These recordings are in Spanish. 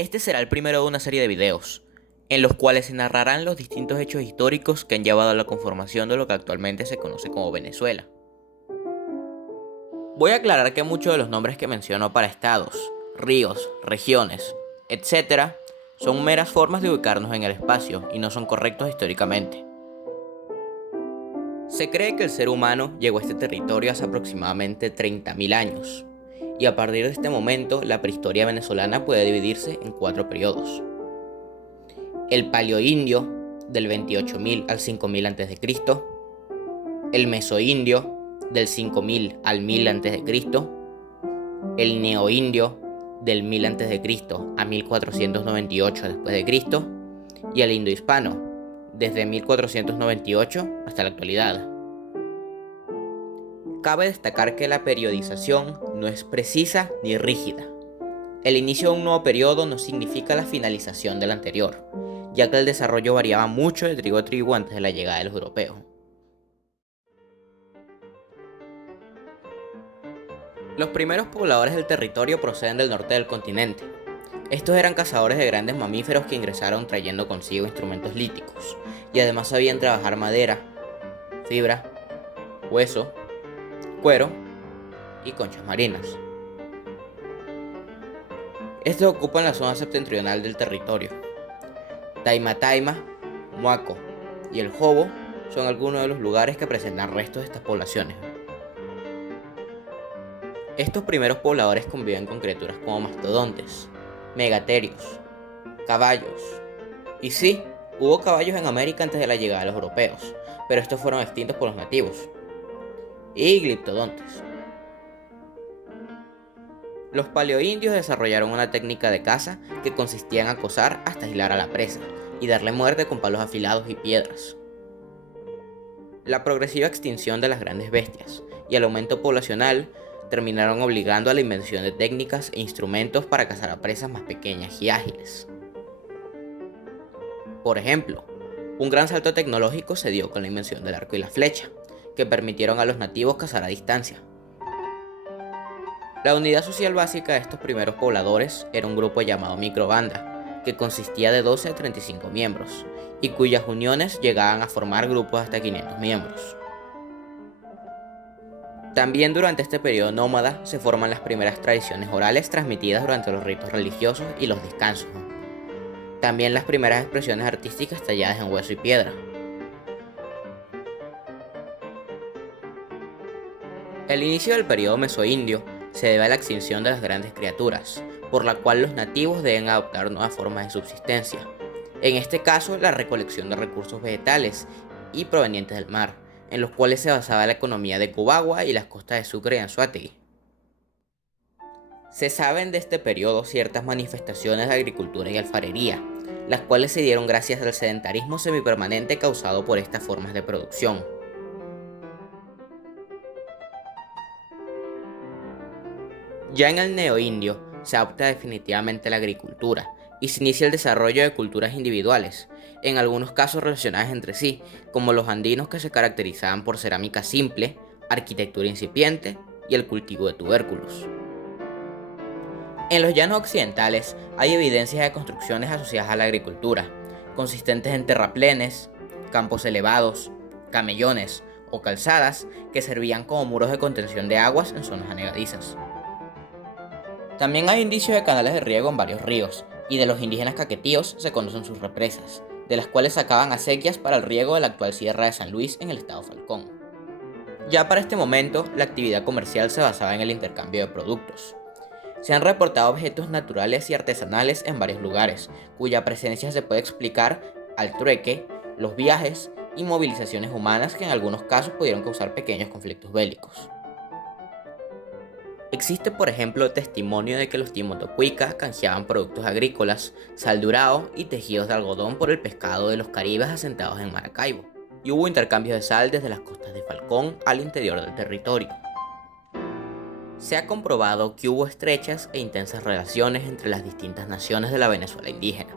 Este será el primero de una serie de videos, en los cuales se narrarán los distintos hechos históricos que han llevado a la conformación de lo que actualmente se conoce como Venezuela. Voy a aclarar que muchos de los nombres que menciono para estados, ríos, regiones, etc., son meras formas de ubicarnos en el espacio y no son correctos históricamente. Se cree que el ser humano llegó a este territorio hace aproximadamente 30.000 años, y a partir de este momento la prehistoria venezolana puede dividirse en 4 periodos. El paleoindio, del 28.000 al 5.000 a.C., el mesoindio, del 5.000 al 1.000 a.C., el neoindio, del 1000 a.C. a 1498 d.C., y el indohispano, desde 1498 hasta la actualidad. Cabe destacar que la periodización no es precisa ni rígida. El inicio de un nuevo periodo no significa la finalización del anterior, ya que el desarrollo variaba mucho de tribu a tribu antes de la llegada de los europeos. Los primeros pobladores del territorio proceden del norte del continente. Estos eran cazadores de grandes mamíferos que ingresaron trayendo consigo instrumentos líticos, y además sabían trabajar madera, fibra, hueso, cuero y conchas marinas. Estos ocupan la zona septentrional del territorio. Taima Taima, Muaco y el Jobo son algunos de los lugares que presentan restos de estas poblaciones. Estos primeros pobladores conviven con criaturas como mastodontes, megaterios, caballos. Y sí, hubo caballos en América antes de la llegada de los europeos, pero estos fueron extintos por los nativos. Y gliptodontes. Los paleoindios desarrollaron una técnica de caza que consistía en acosar hasta aislar a la presa y darle muerte con palos afilados y piedras. La progresiva extinción de las grandes bestias y el aumento poblacional terminaron obligando a la invención de técnicas e instrumentos para cazar a presas más pequeñas y ágiles. Por ejemplo, un gran salto tecnológico se dio con la invención del arco y la flecha, que permitieron a los nativos cazar a distancia. La unidad social básica de estos primeros pobladores era un grupo llamado microbanda, que consistía de 12 a 35 miembros, y cuyas uniones llegaban a formar grupos hasta 500 miembros. También durante este periodo nómada se forman las primeras tradiciones orales transmitidas durante los ritos religiosos y los descansos. También las primeras expresiones artísticas talladas en hueso y piedra. El inicio del periodo mesoindio se debe a la extinción de las grandes criaturas, por la cual los nativos deben adoptar nuevas formas de subsistencia. En este caso, la recolección de recursos vegetales y provenientes del mar, en los cuales se basaba la economía de Cubagua y las costas de Sucre y Anzoátegui. Se saben de este periodo ciertas manifestaciones de agricultura y alfarería, las cuales se dieron gracias al sedentarismo semipermanente causado por estas formas de producción. Ya en el neoindio se adopta definitivamente la agricultura y se inicia el desarrollo de culturas individuales, en algunos casos relacionadas entre sí, como los andinos que se caracterizaban por cerámica simple, arquitectura incipiente y el cultivo de tubérculos. En los llanos occidentales hay evidencias de construcciones asociadas a la agricultura, consistentes en terraplenes, campos elevados, camellones o calzadas que servían como muros de contención de aguas en zonas anegadizas. También hay indicios de canales de riego en varios ríos, y de los indígenas caquetíos se conocen sus represas, de las cuales sacaban acequias para el riego de la actual Sierra de San Luis en el estado Falcón. Ya para este momento, la actividad comercial se basaba en el intercambio de productos. Se han reportado objetos naturales y artesanales en varios lugares, cuya presencia se puede explicar al trueque, los viajes y movilizaciones humanas que en algunos casos pudieron causar pequeños conflictos bélicos. Existe, por ejemplo, testimonio de que los timotocuicas canjeaban productos agrícolas, sal durao y tejidos de algodón por el pescado de los caribes asentados en Maracaibo, y hubo intercambios de sal desde las costas de Falcón al interior del territorio. Se ha comprobado que hubo estrechas e intensas relaciones entre las distintas naciones de la Venezuela indígena,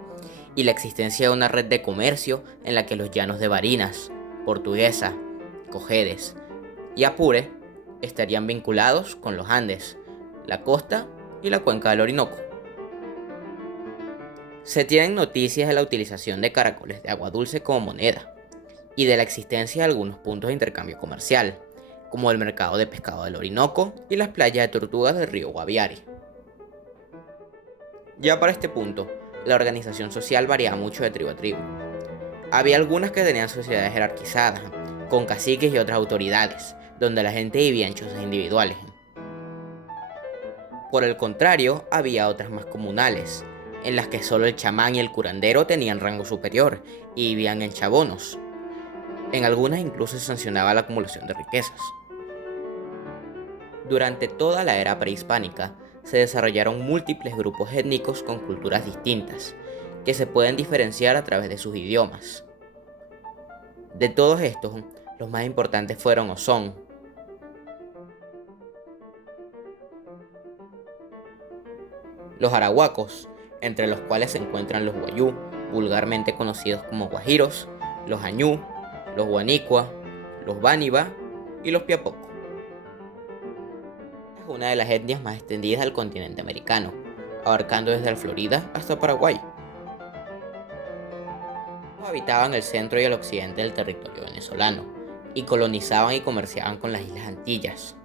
y la existencia de una red de comercio en la que los llanos de Barinas, Portuguesa, Cojedes y Apure estarían vinculados con los Andes, la costa y la cuenca del Orinoco. Se tienen noticias de la utilización de caracoles de agua dulce como moneda y de la existencia de algunos puntos de intercambio comercial, como el mercado de pescado del Orinoco y las playas de tortugas del río Guaviare. Ya para este punto, la organización social variaba mucho de tribu a tribu. Había algunas que tenían sociedades jerarquizadas, con caciques y otras autoridades, donde la gente vivía en chozas individuales. Por el contrario, había otras más comunales, en las que solo el chamán y el curandero tenían rango superior y vivían en chabonos. En algunas incluso se sancionaba la acumulación de riquezas. Durante toda la era prehispánica, se desarrollaron múltiples grupos étnicos con culturas distintas, que se pueden diferenciar a través de sus idiomas. De todos estos, los más importantes fueron o son los arahuacos, entre los cuales se encuentran los guayú, vulgarmente conocidos como guajiros, los añú, los guanicua, los bániba y los piapoco. Es una de las etnias más extendidas del continente americano, abarcando desde la Florida hasta Paraguay. Habitaban el centro y el occidente del territorio venezolano, y colonizaban y comerciaban con las Islas Antillas.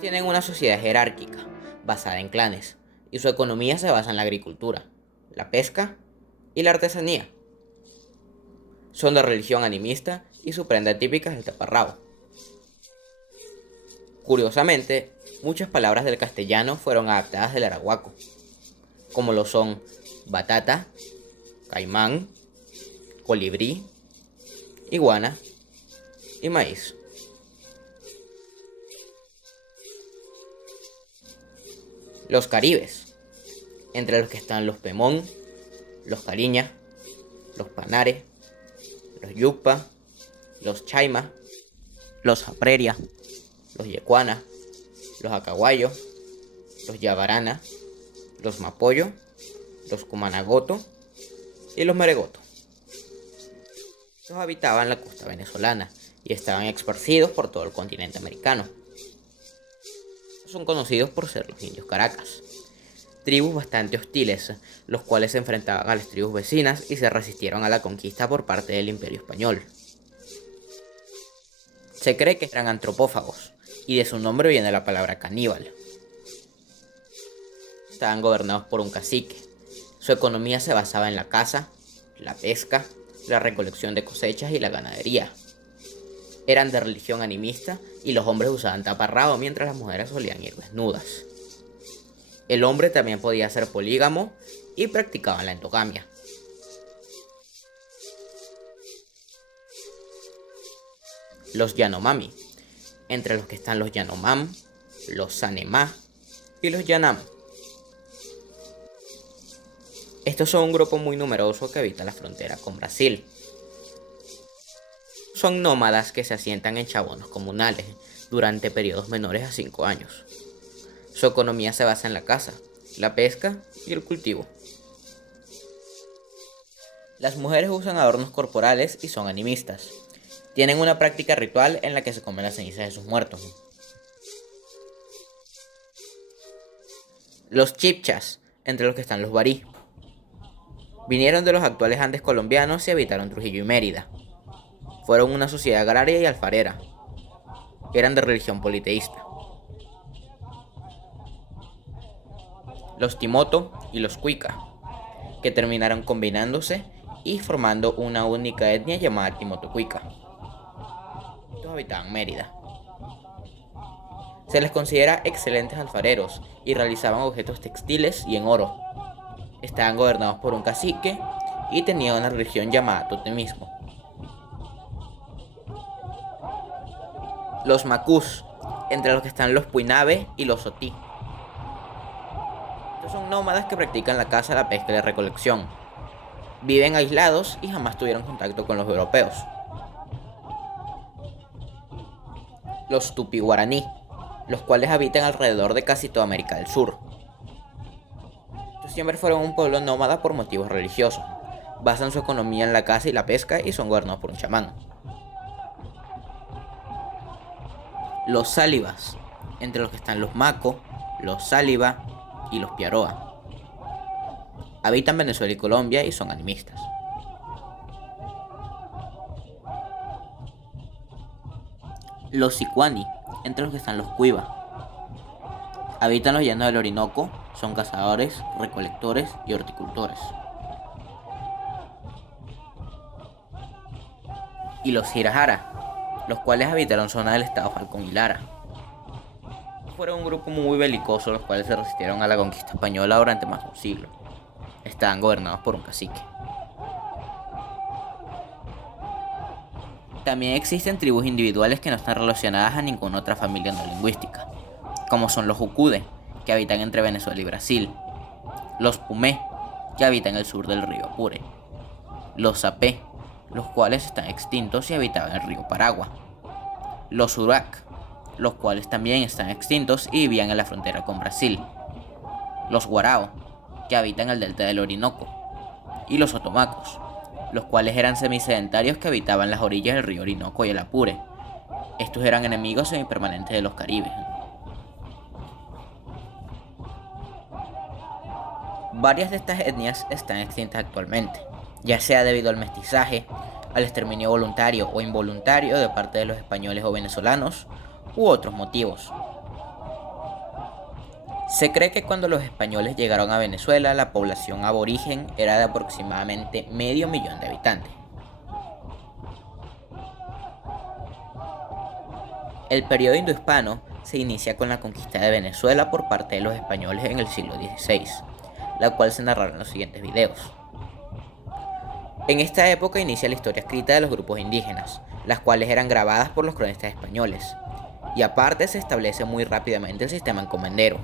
Tienen una sociedad jerárquica, basada en clanes, y su economía se basa en la agricultura, la pesca y la artesanía. Son de religión animista y su prenda típica es el taparrabo. Curiosamente, muchas palabras del castellano fueron adaptadas del arahuaco, como lo son batata, caimán, colibrí, iguana y maíz. Los caribes, entre los que están los pemón, los cariña, los panare, los yucpa, los chaima, los japreria, los yecuana, los acaguayo, los yabarana, los mapoyo, los cumanagoto y los meregoto. Estos habitaban la costa venezolana y estaban esparcidos por todo el continente americano. Son conocidos por ser los indios Caracas, tribus bastante hostiles, los cuales se enfrentaban a las tribus vecinas y se resistieron a la conquista por parte del Imperio Español. Se cree que eran antropófagos, y de su nombre viene la palabra caníbal. Estaban gobernados por un cacique. Su economía se basaba en la caza, la pesca, la recolección de cosechas y la ganadería. Eran de religión animista y los hombres usaban taparrabo mientras las mujeres solían ir desnudas. El hombre también podía ser polígamo y practicaban la endogamia. Los Yanomami, entre los que están los Yanomam, los Sanemá y los Yanam. Estos son un grupo muy numeroso que habita la frontera con Brasil. Son nómadas que se asientan en chabonos comunales durante periodos menores a 5 años. Su economía se basa en la caza, la pesca y el cultivo. Las mujeres usan adornos corporales y son animistas. Tienen una práctica ritual en la que se comen las cenizas de sus muertos. Los chipchas, entre los que están los barí. Vinieron de los actuales Andes colombianos y habitaron Trujillo y Mérida. Fueron una sociedad agraria y alfarera. Eran de religión politeísta. Los Timoto y los Cuica, que terminaron combinándose y formando una única etnia llamada Timoto-Cuica. Estos habitaban Mérida. Se les considera excelentes alfareros y realizaban objetos textiles y en oro. Estaban gobernados por un cacique y tenían una religión llamada totemismo. Los Macús, entre los que están los Puinabe y los Sotí. Estos son nómadas que practican la caza, la pesca y la recolección. Viven aislados y jamás tuvieron contacto con los europeos. Los Tupi-Guaraní, los cuales habitan alrededor de casi toda América del Sur. Estos siempre fueron un pueblo nómada por motivos religiosos. Basan su economía en la caza y la pesca y son gobernados por un chamán. Los Sálivas, entre los que están los Maco, los Sáliva y los Piaroa. Habitan Venezuela y Colombia y son animistas. Los Sicuani, entre los que están los Cuiva. Habitan los llanos del Orinoco, son cazadores, recolectores y horticultores. Y los Jirajara, los cuales habitaron zonas del estado Falcón y Lara. Fueron un grupo muy belicoso, los cuales se resistieron a la conquista española durante más de un siglo. Estaban gobernados por un cacique. También existen tribus individuales que no están relacionadas a ninguna otra familia no lingüística, como son los Ucude, que habitan entre Venezuela y Brasil, los Pumé, que habitan el sur del río Apure, los Zapé, los cuales están extintos y habitaban el río Paragua, los Uruac, los cuales también están extintos y vivían en la frontera con Brasil, los Guarao, que habitan el delta del Orinoco, y los Otomacos, los cuales eran semisedentarios que habitaban las orillas del río Orinoco y el Apure. Estos eran enemigos semipermanentes de los caribes. Varias de estas etnias están extintas actualmente, ya sea debido al mestizaje, al exterminio voluntario o involuntario de parte de los españoles o venezolanos, u otros motivos. Se cree que cuando los españoles llegaron a Venezuela, la población aborigen era de aproximadamente 500.000 de habitantes. El periodo indohispano se inicia con la conquista de Venezuela por parte de los españoles en el siglo XVI, la cual se narrará en los siguientes videos. En esta época inicia la historia escrita de los grupos indígenas, las cuales eran grabadas por los cronistas españoles, y aparte se establece muy rápidamente el sistema encomendero.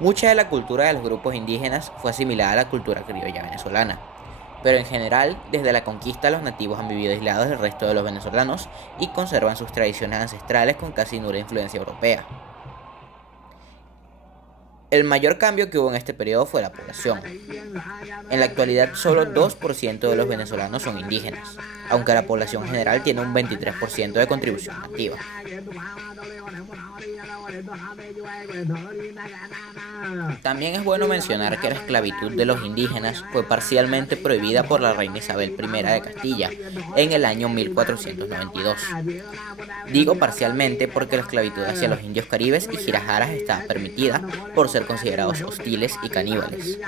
Mucha de la cultura de los grupos indígenas fue asimilada a la cultura criolla venezolana, pero en general, desde la conquista los nativos han vivido aislados del resto de los venezolanos y conservan sus tradiciones ancestrales con casi nula influencia europea. El mayor cambio que hubo en este periodo fue la población. En la actualidad solo 2% de los venezolanos son indígenas, aunque la población general tiene un 23% de contribución nativa. También es bueno mencionar que la esclavitud de los indígenas fue parcialmente prohibida por la reina Isabel I de Castilla en el año 1492. Digo parcialmente porque la esclavitud hacia los indios caribes y jirajaras estaba permitida por ser considerados hostiles y caníbales.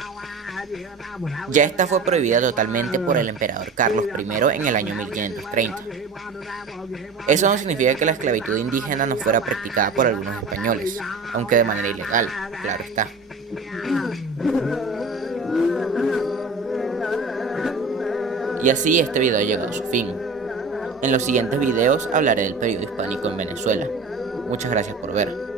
Ya esta fue prohibida totalmente por el emperador Carlos I en el año 1530. Eso no significa que la esclavitud indígena no fuera practicada por algunos españoles, aunque de manera ilegal, claro está. Y así este video ha llegado a su fin. En los siguientes videos hablaré del periodo hispánico en Venezuela. Muchas gracias por ver.